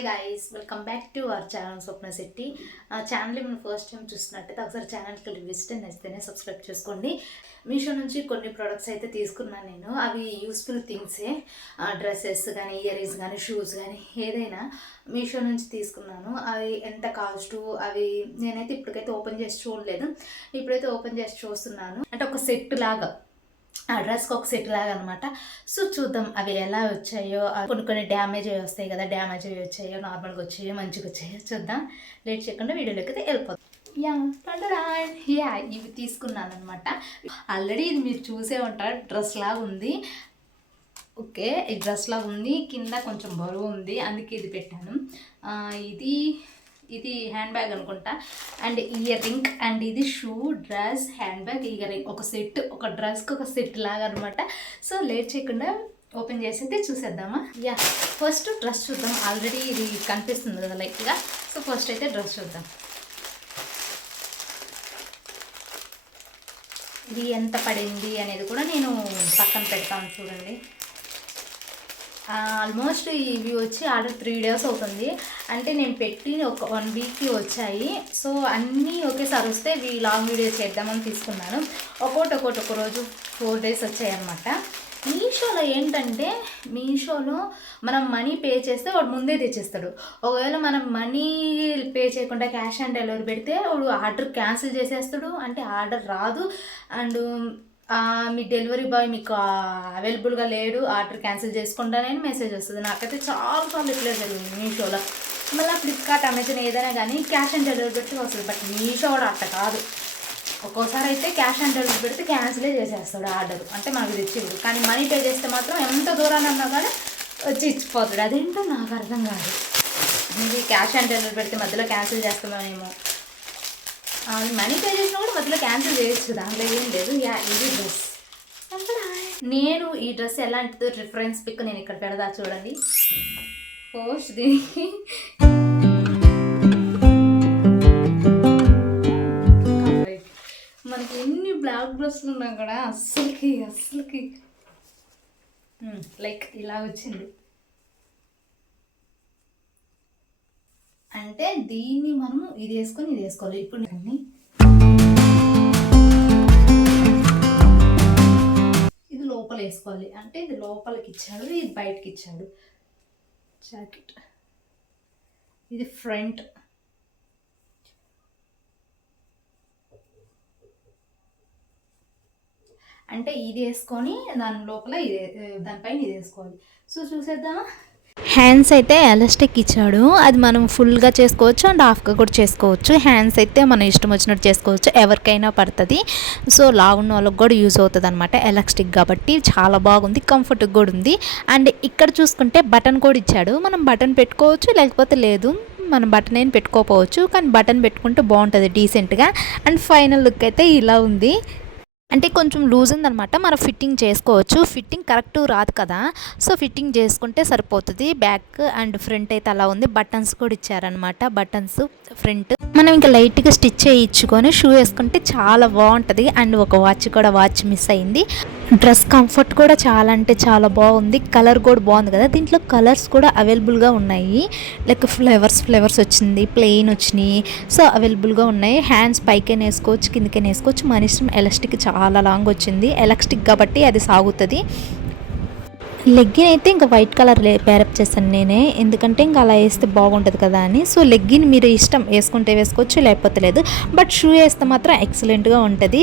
Hi guys, welcome back to our channel Swapna Shetty. ఆ ఛానల్ని మనం ఫస్ట్ టైం చూస్తున్నట్టయితే ఒకసారి ఛానల్కి విజిట్ నచ్చితేనే సబ్స్క్రైబ్ చేసుకోండి. మీషో నుంచి కొన్ని ప్రోడక్ట్స్ అయితే తీసుకున్నాను నేను. అవి యూస్ఫుల్ థింగ్సే, డ్రెస్సెస్ కానీ, ఇయర్ రింగ్స్ కానీ, షూస్ కానీ ఏదైనా మీషో నుంచి తీసుకున్నాను. అవి ఎంత కాస్ట్, అవి నేనైతే ఇప్పటికైతే ఓపెన్ చేసి చూడలేదు. ఇప్పుడైతే ఓపెన్ చేసి చూస్తున్నాను. అంటే ఒక సెట్ లాగా, ఆ డ్రెస్కి ఒక సెట్ లాగా అనమాట. సో చూద్దాం అవి ఎలా వచ్చాయో. కొన్ని డ్యామేజ్ అవి వస్తాయి కదా, డ్యామేజ్ అవి వచ్చాయో, నార్మల్గా వచ్చాయో, మంచిగా వచ్చాయో చూద్దాం. లేట్ చేయకుండా వీడియోలోకి అయితే వెళ్ళిపోతాం. ఇవి తీసుకున్నాను అనమాట. ఆల్రెడీ ఇది మీరు చూసే ఉంటారు, డ్రెస్ లాగా ఉంది. ఓకే, ఈ డ్రెస్ లాగా ఉంది, కింద కొంచెం బరువు ఉంది, అందుకే ఇది పెట్టాను. ఇది హ్యాండ్ బ్యాగ్ అనుకుంటా. అండ్ ఇయర్ రింగ్, అండ్ ఇది shoe, dress, hand bag, ear ring, ఒక సెట్, ఒక డ్రెస్కి ఒక సెట్ లాగా అనమాట. సో లేట్ చేయకుండా ఓపెన్ చేసి అయితే చూసేద్దామా. ఫస్ట్ డ్రెస్ చూద్దాం. ఆల్రెడీ ఇది కనిపిస్తుంది కదా లైట్గా. సో ఫస్ట్ అయితే డ్రెస్ చూద్దాం. ఇది ఎంత పడింది అనేది కూడా నేను పక్కన పెడతాను చూడండి. ఆల్మోస్ట్ ఇవి వచ్చి ఆర్డర్ 3 days అవుతుంది. అంటే నేను పెట్టి ఒక 1 weekకి వచ్చాయి. సో అన్నీ ఒకేసారి వస్తే ఇవి లాంగ్ వీడియో చేద్దామని తీసుకున్నాను. ఒక్కొక్కటి ఒక రోజు 4 days వచ్చాయి అనమాట. మీషోలో ఏంటంటే, మీషోలో మనం మనీ పే చేస్తే వాడు ముందే తెచ్చేస్తాడు. ఒకవేళ మనం మనీ పే చేయకుండా క్యాష్ ఆన్ డెలివరీ పెడితే వాడు ఆర్డర్ క్యాన్సిల్ చేసేస్తాడు. అంటే ఆర్డర్ రాదు. అండ్ మీ డెలివరీ బాయ్ మీకు అవైలబుల్గా లేడు, ఆర్డర్ క్యాన్సిల్ చేసుకుంటానని మెసేజ్ వస్తుంది. నాకైతే చాలాసార్లు ఇట్లే జరిగింది మీషోలో. మళ్ళీ ఫ్లిప్కార్ట్, అమెజాన్ ఏదైనా కానీ క్యాష్ ఆన్ డెలివరీ పెట్టి వస్తుంది. బట్ మీషో కూడా అట్ట కాదు. ఒక్కోసారి అయితే క్యాష్ ఆన్ డెలివరీ పెడితే క్యాన్సిలే చేసేస్తాడు ఆర్డర్. అంటే మనకు తెచ్చివ్వడు. కానీ మనీ పే చేస్తే మాత్రం ఎంత దూరాన్ని అన్నా కానీ వచ్చి ఇచ్చిపోతాడు. అదేంటో నాకు అర్థం కాదు. ఇది క్యాష్ ఆన్ డెలివరీ పెడితే మధ్యలో క్యాన్సిల్ చేస్తామేమో. మనీ పే చేసినా కూడా మధ్యలో క్యాన్సిల్ చేయొచ్చు, దాంట్లో ఏం లేదు. ఇది డ్రెస్. నేను ఈ డ్రెస్ ఎలాంటిదో రిఫరెన్స్ పిక్ నేను ఇక్కడ పెడదా చూడండి. ఫస్ట్ దీనికి మనకి ఎన్ని బ్లాక్ డ్రెస్సులు ఉన్నా కూడా అస్సలకి లైక్ ఇలా వచ్చింది. అంటే దీన్ని మనము ఇది వేసుకొని ఇది వేసుకోవాలి. ఇప్పుడు ఇది లోపల వేసుకోవాలి. అంటే ఇది లోపలికి ఇచ్చాడు, ఇది బయటకి ఇచ్చాడు. జాకెట్ ఇది ఫ్రంట్. అంటే ఇది వేసుకొని దాని లోపల ఇది, దానిపైన ఇది వేసుకోవాలి. సో చూసేద్దామా. హ్యాండ్స్ అయితే ఎలాస్టిక్ ఇచ్చాడు. అది మనం ఫుల్గా చేసుకోవచ్చు అండ్ హాఫ్గా కూడా చేసుకోవచ్చు. హ్యాండ్స్ అయితే మనం ఇష్టం వచ్చినట్టు చేసుకోవచ్చు, ఎవరికైనా పడుతుంది. సో లావున్న వాళ్ళకి కూడా యూజ్ అవుతుంది అనమాట. ఎలాస్టిక్ కాబట్టి చాలా బాగుంది, కంఫర్ట్గా కూడా ఉంది. అండ్ ఇక్కడ చూసుకుంటే బటన్ కూడా ఇచ్చాడు. మనం బటన్ పెట్టుకోవచ్చు, లేకపోతే లేదు, మనం బటన్ ఏం పెట్టుకోకపోవచ్చు. కానీ బటన్ పెట్టుకుంటే బాగుంటుంది డీసెంట్గా. అండ్ ఫైనల్ లుక్ అయితే ఇలా ఉంది. అంటే కొంచెం లూజ్ ఉందనమాట, మనం ఫిట్టింగ్ చేసుకోవచ్చు. ఫిట్టింగ్ కరెక్ట్ రాదు కదా, సో ఫిట్టింగ్ చేసుకుంటే సరిపోతుంది. బ్యాక్ అండ్ ఫ్రంట్ అయితే అలా ఉంది. బటన్స్ కూడా ఇచ్చారనమాట. బటన్స్ ఫ్రంట్ మనం ఇంకా లైట్గా స్టిచ్ చేయించుకొని షూ వేసుకుంటే చాలా బాగుంటుంది. అండ్ ఒక వాచ్ మిస్ అయింది. డ్రెస్ కంఫర్ట్ కూడా చాలా అంటే చాలా బాగుంది. కలర్ కూడా బాగుంది కదా. దీంట్లో కలర్స్ కూడా అవైలబుల్గా ఉన్నాయి. లైక్ ఫ్లేవర్స్ వచ్చింది, ప్లెయిన్ వచ్చినాయి. సో అవైలబుల్గా ఉన్నాయి. హ్యాండ్స్ పైకైనా వేసుకోవచ్చు, కిందకైనా వేసుకోవచ్చు, మన ఇష్టం. ఎలాస్టిక్ చాలా లాంగ్ వచ్చింది. ఎలాస్టిక్ కాబట్టి అది సాగుతుంది. లెగ్గిన్ అయితే ఇంకా వైట్ కలర్ పేరప్ చేశాను నేనే, ఎందుకంటే ఇంకా అలా వేస్తే బాగుంటుంది కదా అని. సో లెగ్గిన్ మీరు ఇష్టం, వేసుకుంటే వేసుకోవచ్చు, లేకపోతే లేదు. బట్ షూ వేస్తే మాత్రం ఎక్సలెంట్గా ఉంటుంది.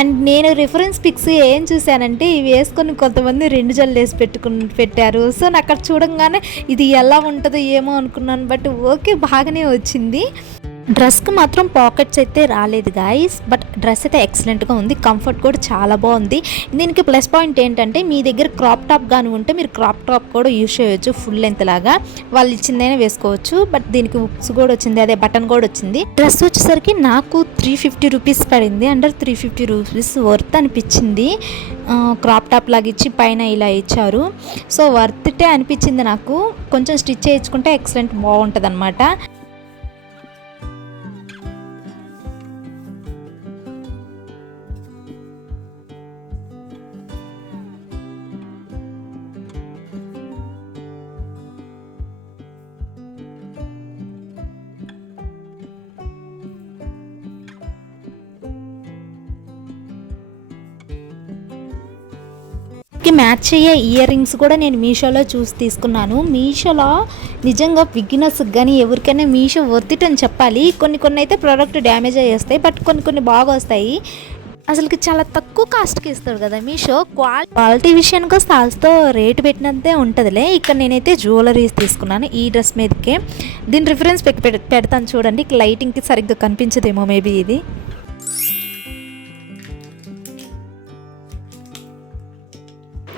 అండ్ నేను రిఫరెన్స్ పిక్స్ ఏం చూశానంటే, ఇవి వేసుకొని కొంతమంది 2 జల్లు వేసి పెట్టారు. సో నాకు అక్కడ చూడంగానే ఇది ఎలా ఉంటుందో ఏమో అనుకున్నాను. బట్ ఓకే, బాగానే వచ్చింది. డ్రెస్కి మాత్రం పాకెట్స్ అయితే రాలేదు గాయస్. బట్ డ్రెస్ అయితే ఎక్సలెంట్గా ఉంది. కంఫర్ట్ కూడా చాలా బాగుంది. దీనికి ప్లస్ పాయింట్ ఏంటంటే, మీ దగ్గర క్రాప్ టాప్ కానీ ఉంటే మీరు క్రాప్ టాప్ కూడా యూజ్ చేయవచ్చు. ఫుల్ లెంత్ లాగా వాళ్ళు ఇచ్చిందైనా వేసుకోవచ్చు. బట్ దీనికి ఉప్స్ కూడా వచ్చింది, అదే బటన్ కూడా వచ్చింది. డ్రెస్ వచ్చేసరికి నాకు 350 రూపీస్ పడింది. అండర్ 350 రూపీస్ వర్త్ అనిపించింది. క్రాప్ టాప్ లాగా ఇచ్చి పైన ఇలా ఇచ్చారు. సో వర్త్టే అనిపించింది నాకు. కొంచెం స్టిచ్ చేయించుకుంటే ఎక్సలెంట్ బాగుంటుంది అనమాట. మ్యాచ్ అయ్యే ఇయర్ రింగ్స్ కూడా నేను మీషోలో చూసి తీసుకున్నాను. మీషోలో నిజంగా బిగినర్స్కి కానీ ఎవరికైనా మీషో వర్త్ ఇట్ అని చెప్పాలి. కొన్ని అయితే ప్రోడక్ట్ డ్యామేజ్ అయ్యేస్తాయి, బట్ కొన్ని బాగా వస్తాయి. అసలుకి చాలా తక్కువ కాస్ట్కి ఇస్తాడు కదా మీషో. క్వాలిటీ విషయానికి వస్తే ఆల్స్తో రేటు పెట్టినంతే ఉంటుందిలే. ఇక్కడ నేనైతే జ్యువెలరీస్ తీసుకున్నాను ఈ డ్రెస్ మీదకే. దీని రిఫరెన్స్ పెడతాను చూడండి, లైటింగ్కి సరిగ్గా కనిపించదేమో మేబీ ఇది.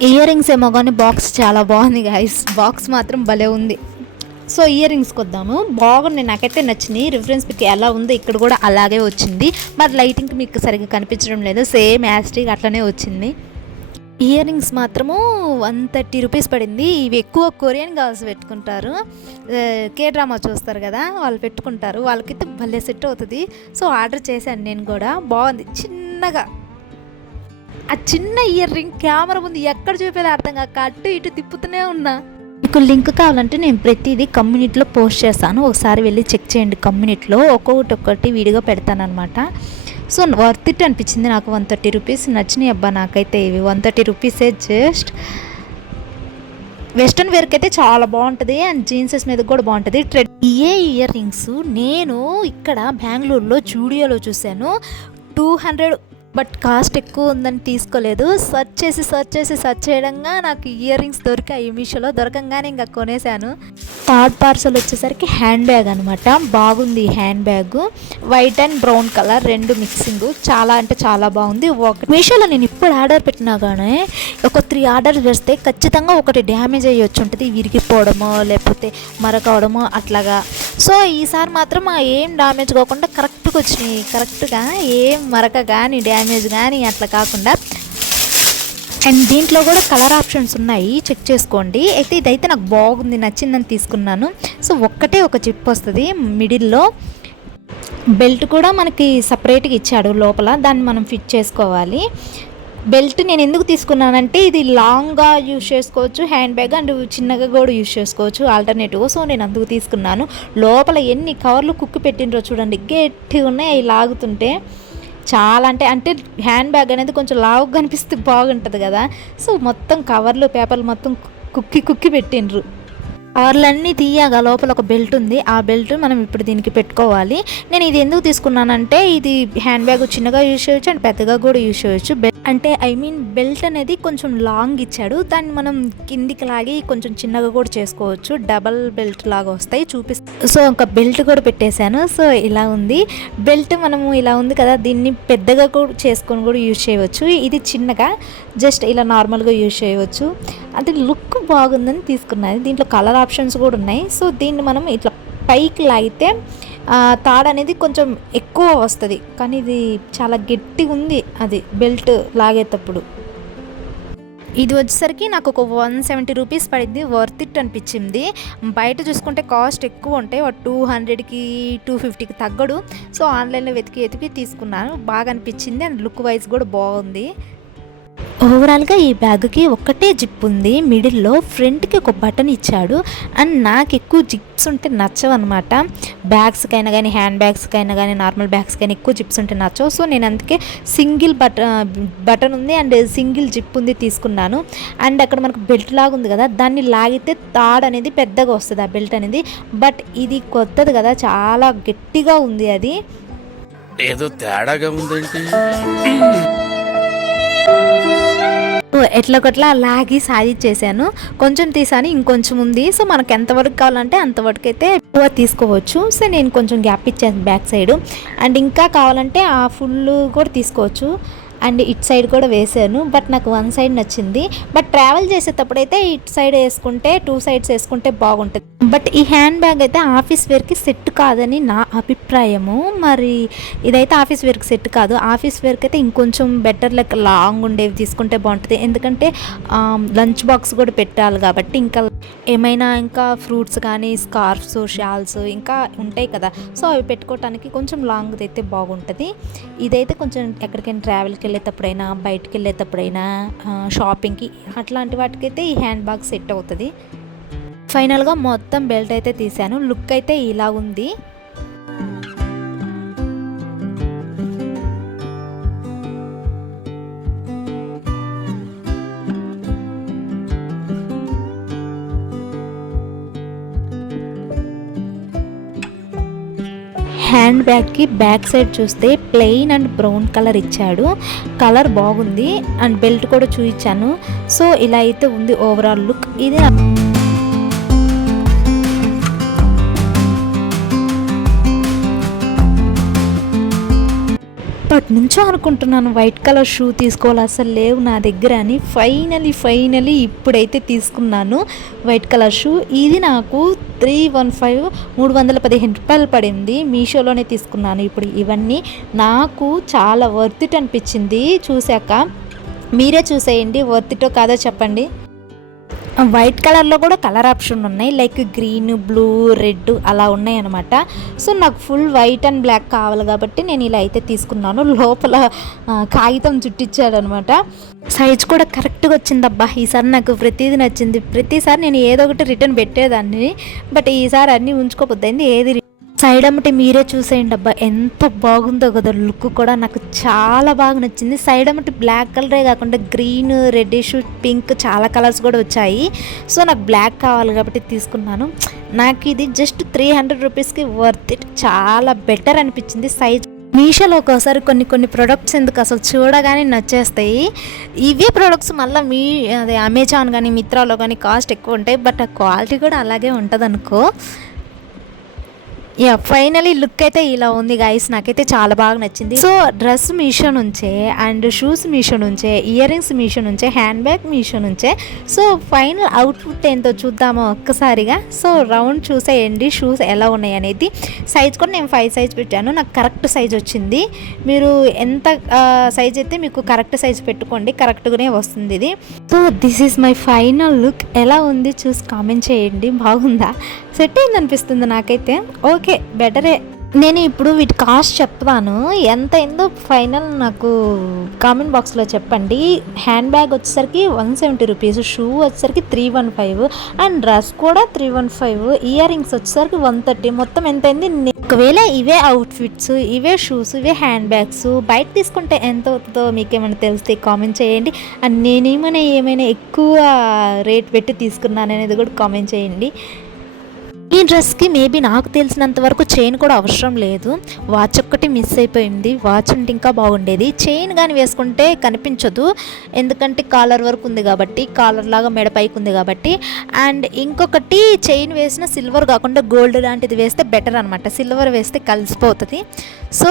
ఇయర్ రింగ్స్ ఏమో కానీ బాక్స్ చాలా బాగుంది గైస్, బాక్స్ మాత్రం భలే ఉంది. సో ఇయర్ రింగ్స్కి వద్దాము. బాగున్నాయి, నాకైతే నచ్చినాయి. రిఫరెన్స్ పిక్ ఎలా ఉందో ఇక్కడ కూడా అలాగే వచ్చింది. మరి లైటింగ్కి మీకు సరిగ్గా కనిపించడం లేదు, సేమ్ యాస్టిక్ అట్లనే వచ్చింది. ఇయర్ రింగ్స్ మాత్రము 130 రూపీస్ పడింది. ఇవి ఎక్కువ కొరియన్ గర్ల్స్ పెట్టుకుంటారు, కే డ్రామా చూస్తారు కదా వాళ్ళు పెట్టుకుంటారు, వాళ్ళకైతే భలే సెట్ అవుతుంది. సో ఆర్డర్ చేశాను నేను కూడా. బాగుంది, చిన్నగా ఆ చిన్న ఇయర్ రింగ్ కెమెరా ముందు ఎక్కడ చూపేది అర్థం కాక అటు ఇటు తిప్పుతూనే ఉన్నా. మీకు లింక్ కావాలంటే నేను ప్రతిదీ కమ్యూనిటీలో పోస్ట్ చేస్తాను, ఒకసారి వెళ్ళి చెక్ చేయండి. కమ్యూనిటీలో ఒక్కొక్కటి వీడియోగా పెడతానమాట. సో వర్త్ ఇట్ అనిపించింది నాకు. 130 రూపీస్ నచ్చినాయి అబ్బా నాకైతే ఇవి. 130 రూపీసే జస్ట్. వెస్ట్రన్ వేర్కి అయితే చాలా బాగుంటుంది అండ్ జీన్సెస్ మీద కూడా బాగుంటుంది. ఇయర్ రింగ్స్ నేను ఇక్కడ బెంగళూరులో జూడియోలో చూశాను 200, బట్ కాస్ట్ ఎక్కువ ఉందని తీసుకోలేదు. సెర్చ్ చేయడంగా నాకు ఇయర్ రింగ్స్ దొరికాయి మీషోలో. దొరకంగానే ఇంకా కొనేసాను. థర్డ్ పార్సల్ వచ్చేసరికి హ్యాండ్ బ్యాగ్ అనమాట. బాగుంది hand bag, white and brown colour రెండు మిక్సింగ్, చాలా అంటే చాలా బాగుంది. మీషోలో నేను ఇప్పుడు ఆర్డర్ పెట్టినా కానీ ఒక 3 ఆర్డర్ చేస్తే ఖచ్చితంగా ఒకటి డ్యామేజ్ అయ్యి వచ్చి ఉంటుంది, విరిగిపోవడమో లేకపోతే మరకవడమో అట్లాగా. సో ఈసారి మాత్రం ఏం డ్యామేజ్ కాకుండా కరెక్ట్గా వచ్చినాయి, కరెక్ట్గా ఏం మరక కానీ డ్యామేజ్ కానీ అట్లా కాకుండా. అండ్ దీంట్లో కూడా కలర్ ఆప్షన్స్ ఉన్నాయి, చెక్ చేసుకోండి. అయితే ఇదైతే నాకు బాగుంది, నచ్చిందని తీసుకున్నాను. సో ఒక్కటే ఒక జిప్ వస్తుంది మిడిల్లో. బెల్ట్ కూడా మనకి సపరేట్గా ఇచ్చాడు లోపల, దాన్ని మనం ఫిట్ చేసుకోవాలి. బెల్ట్ నేను ఎందుకు తీసుకున్నానంటే ఇది లాంగ్గా యూజ్ చేసుకోవచ్చు హ్యాండ్ బ్యాగ్, అండ్ చిన్నగా కూడా యూజ్ చేసుకోవచ్చు ఆల్టర్నేటివ్. సో నేను అందుకు తీసుకున్నాను. లోపల ఎన్ని కవర్లు కుక్కి పెట్టినరో చూడండి, గట్టిగా ఉన్నాయి. అవి లాగుతుంటే చాలా అంటే హ్యాండ్ బ్యాగ్ అనేది కొంచెం లావుగా కనిపిస్తే బాగుంటుంది కదా. సో మొత్తం కవర్లు పేపర్లు మొత్తం కుక్కి పెట్టిండ్రు. కవర్లన్నీ తీయగా లోపల ఒక బెల్ట్ ఉంది, ఆ బెల్ట్ మనం ఇప్పుడు దీనికి పెట్టుకోవాలి. నేను ఇది ఎందుకు తీసుకున్నానంటే ఇది హ్యాండ్ బ్యాగ్ చిన్నగా యూజ్ చేయొచ్చు అండ్ పెద్దగా కూడా యూజ్ చేయొచ్చు. అంటే బెల్ట్ అనేది కొంచెం లాంగ్ ఇచ్చాడు, దాన్ని మనం కిందికి లాగి కొంచెం చిన్నగా కూడా చేసుకోవచ్చు. డబల్ బెల్ట్ లాగా వస్తాయి చూపిస్తాను. సో ఒక బెల్ట్ కూడా పెట్టేశాను. సో ఇలా ఉంది బెల్ట్. మనము ఇలా ఉంది కదా, దీన్ని పెద్దగా కూడా చేసుకొని కూడా యూజ్ చేయవచ్చు. ఇది చిన్నగా జస్ట్ ఇలా నార్మల్గా యూజ్ చేయవచ్చు. అది లుక్ బాగుందని తీసుకున్నది. దీంట్లో కలర్ ఆప్షన్స్ కూడా ఉన్నాయి. సో దీన్ని మనం ఇట్లా పైకి లాగితే తాడు అనేది కొంచెం ఎక్కువ వస్తుంది, కానీ ఇది చాలా గట్టిగా ఉంది అది బెల్ట్ లాగేటప్పుడు. ఇది వచ్చేసరికి నాకు ఒక 170 రూపీస్ పడింది, వర్త్ ఇట్ అనిపించింది. బయట చూసుకుంటే కాస్ట్ ఎక్కువ ఉంటాయి, 200కి 250కి తగ్గడు. సో ఆన్లైన్లో వెతికి తీసుకున్నాను, బాగా అనిపించింది అండ్ లుక్ వైజ్ కూడా బాగుంది. ఓవరాల్గా ఈ బ్యాగ్కి ఒక్కటే జిప్ ఉంది మిడిల్లో, ఫ్రంట్కి ఒక బటన్ ఇచ్చాడు. అండ్ నాకు ఎక్కువ జిప్స్ ఉంటే నచ్చవు అనమాట. బ్యాగ్స్కైనా కానీ హ్యాండ్ బ్యాగ్స్కైనా కానీ నార్మల్ బ్యాగ్స్కైనా ఎక్కువ జిప్స్ ఉంటే నచ్చవు. సో నేను అందుకే సింగిల్ బటన్ ఉంది అండ్ సింగిల్ జిప్ ఉంది తీసుకున్నాను. అండ్ అక్కడ మనకు బెల్ట్ లాగా ఉంది కదా, దాన్ని లాగితే తాడు అనేది పెద్దగా వస్తుంది ఆ బెల్ట్ అనేది. బట్ ఇది కొత్తది కదా, చాలా గట్టిగా ఉంది, అది ఏదో తేడాగా ఉందంటే ఎట్లొకట్లా లాగి సాధించేసాను. కొంచెం తీసాను, ఇంకొంచెం ఉంది. సో మనకు ఎంతవరకు కావాలంటే అంతవరకు అయితే ఎక్కువ తీసుకోవచ్చు. సో నేను కొంచెం గ్యాప్ ఇచ్చాను బ్యాక్ సైడ్, అండ్ ఇంకా కావాలంటే ఆ ఫుల్ కూడా తీసుకోవచ్చు. అండ్ ఇటు సైడ్ కూడా వేసాను, బట్ నాకు వన్ సైడ్ నచ్చింది. బట్ ట్రావెల్ చేసేటప్పుడు అయితే ఇటు సైడ్ వేసుకుంటే 2 సైడ్స్ వేసుకుంటే బాగుంటుంది. బట్ ఈ హ్యాండ్ బ్యాగ్ అయితే ఆఫీస్ వేర్కి సెట్ కాదని నా అభిప్రాయము. మరి ఇదైతే ఆఫీస్ వేర్కి సెట్ కాదు. ఆఫీస్ వేర్కి అయితే ఇంకొంచెం బెటర్ లైక్ లాంగ్ ఉండేవి తీసుకుంటే బాగుంటుంది. ఎందుకంటే లంచ్ బాక్స్ కూడా పెట్టాలి కాబట్టి, ఇంకా ఏమైనా ఇంకా ఫ్రూట్స్ కానీ స్కార్ఫ్స్ షాల్స్ ఇంకా ఉంటాయి కదా, సో అవి పెట్టుకోవటానికి కొంచెం లాంగ్ అయితే బాగుంటుంది. ఇదైతే కొంచెం ఎక్కడికైనా ట్రావెల్కి వెళ్ళేటప్పుడైనా బయటికి వెళ్ళేటప్పుడైనా షాపింగ్కి అట్లాంటి వాటికైతే ఈ హ్యాండ్ బ్యాగ్ సెట్ అవుతుంది. ఫైనల్గా మొత్తం బెల్ట్ అయితే తీసాను. లుక్ అయితే ఇలా ఉంది. హ్యాండ్ బ్యాగ్కి బ్యాక్ సైడ్ చూస్తే ప్లెయిన్ అండ్ బ్రౌన్ కలర్ ఇచ్చాడు. కలర్ బాగుంది అండ్ బెల్ట్ కూడా చూపించాను. సో ఇలా అయితే ఉంది ఓవరాల్ లుక్. ఇది అప్పటి నుంచో అనుకుంటున్నాను వైట్ కలర్ షూ తీసుకోవాలి, అసలు లేవు నా దగ్గర అని. ఫైనలీ ఇప్పుడైతే తీసుకున్నాను వైట్ కలర్ షూ. ఇది నాకు 315 రూపాయలు పడింది. మీషోలోనే తీసుకున్నాను. ఇప్పుడు ఇవన్నీ నాకు చాలా వర్త్ ఇట్ అనిపించింది చూశాక. మీరే చూసేయండి వర్త్ ఇటో కాదో చెప్పండి. వైట్ కలర్లో కూడా కలర్ ఆప్షన్ ఉన్నాయి, లైక్ గ్రీన్, బ్లూ, రెడ్ అలా ఉన్నాయి అనమాట. సో నాకు ఫుల్ వైట్ అండ్ బ్లాక్ కావాలి కాబట్టి నేను ఇలా అయితే తీసుకున్నాను. లోపల కాగితం చుట్టించాడు అనమాట. సైజ్ కూడా కరెక్ట్గా వచ్చిందబ్బా. ఈసారి నాకు ప్రతిదీ నచ్చింది. ప్రతిసారి నేను ఏదో ఒకటి రిటర్న్ పెట్టేదాన్ని, బట్ ఈసారి అన్నీ ఉంచుకోపోద్ది. ఏది సైడ్ అమ్మటి మీరే చూసేయండి అబ్బా, ఎంత బాగుందో కదా. లుక్ కూడా నాకు చాలా బాగా నచ్చింది. సైడ్ అమ్మటి బ్లాక్ కలరే కాకుండా గ్రీన్, రెడ్డిష్, పింక్ చాలా కలర్స్ కూడా వచ్చాయి. సో నాకు బ్లాక్ కావాలి కాబట్టి తీసుకున్నాను. నాకు ఇది జస్ట్ 300 రూపీస్కి వర్త్ ఇట్, చాలా బెటర్ అనిపించింది. సైజ్ మీషోలో ఒకసారి కొన్ని ప్రొడక్ట్స్ ఎందుకు అసలు చూడగానే నచ్చేస్తాయి. ఇవే ప్రొడక్ట్స్ మళ్ళీ అదే అమెజాన్ కానీ మిత్రాలో కానీ కాస్ట్ ఎక్కువ ఉంటాయి, బట్ ఆ క్వాలిటీ కూడా అలాగే ఉంటుంది అనుకో. ఫైనలీ లుక్ అయితే ఇలా ఉంది గైస్. నాకైతే చాలా బాగా నచ్చింది. సో డ్రెస్ మీషో నుంచే అండ్ షూస్ మీషో నుంచే, ఇయర్ రింగ్స్ మీషో నుంచే, హ్యాండ్ బ్యాగ్ మీషో నుంచే. సో ఫైనల్ అవుట్ఫిట్ ఏంటో చూద్దామా ఒక్కసారిగా. సో రౌండ్ చూసేయండి షూస్ ఎలా ఉన్నాయి అనేది. సైజ్ కూడా నేను 5 సైజ్ పెట్టాను, నాకు కరెక్ట్ సైజ్ వచ్చింది. మీరు ఎంత సైజ్ అయితే మీకు కరెక్ట్ సైజ్ పెట్టుకోండి, కరెక్ట్గానే వస్తుంది ఇది. So this is my final look. ఎలా ఉంది చూసి కామెంట్ చేయండి. బాగుందా, సెట్ అయింది అనిపిస్తుంది నాకైతే. ఓకే బెటరే. నేను ఇప్పుడు వీటి కాస్ట్ చెప్తాను, ఎంత అయిందో ఫైనల్ నాకు కామెంట్ బాక్స్లో చెప్పండి. హ్యాండ్ బ్యాగ్ వచ్చేసరికి 170 రూపీస్, షూ వచ్చేసరికి 315 అండ్ డ్రెస్ కూడా 315, ఇయర్ రింగ్స్ వచ్చేసరికి 130. మొత్తం ఎంత అయింది? ఒకవేళ ఇవే అవుట్ఫిట్స్, ఇవే షూస్, ఇవే హ్యాండ్ బ్యాగ్స్ బయట తీసుకుంటే ఎంత అవుతుందో మీకేమైనా తెలిస్తే కామెంట్ చేయండి. అండ్ నేనేమైనా ఎక్కువ రేట్ పెట్టి తీసుకున్నాను అనేది కూడా కామెంట్ చేయండి. ఈ డ్రెస్కి మేబీ నాకు తెలిసినంత వరకు చైన్ కూడా అవసరం లేదు. వాచ్ ఒక్కటి మిస్ అయిపోయింది, వాచ్ ఉంటే ఇంకా బాగుండేది. చైన్ కానీ వేసుకుంటే కనిపించదు, ఎందుకంటే కాలర్ వరకు ఉంది కాబట్టి, కాలర్ లాగా మెడ పైకి ఉంది కాబట్టి. అండ్ ఇంకొకటి చైన్ వేసిన సిల్వర్ కాకుండా గోల్డ్ లాంటిది వేస్తే బెటర్ అనమాట. సిల్వర్ వేస్తే కలిసిపోతుంది. సో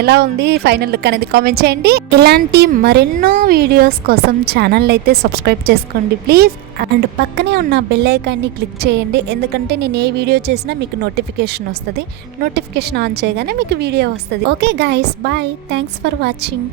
ఎలా ఉంది ఫైనల్ లుక్ అనేది కామెంట్ చేయండి. ఇలాంటి మరెన్నో వీడియోస్ కోసం ఛానల్ అయితే సబ్స్క్రైబ్ చేసుకోండి ప్లీజ్. అండ్ పక్కనే ఉన్న బెల్ ఐకాన్ని క్లిక్ చేయండి, ఎందుకంటే నేను ఏ వీడియో చేసినా మీకు నోటిఫికేషన్ వస్తుంది. నోటిఫికేషన్ ఆన్ చేయగానే మీకు వీడియో వస్తుంది. Okay guys, bye, thanks for watching.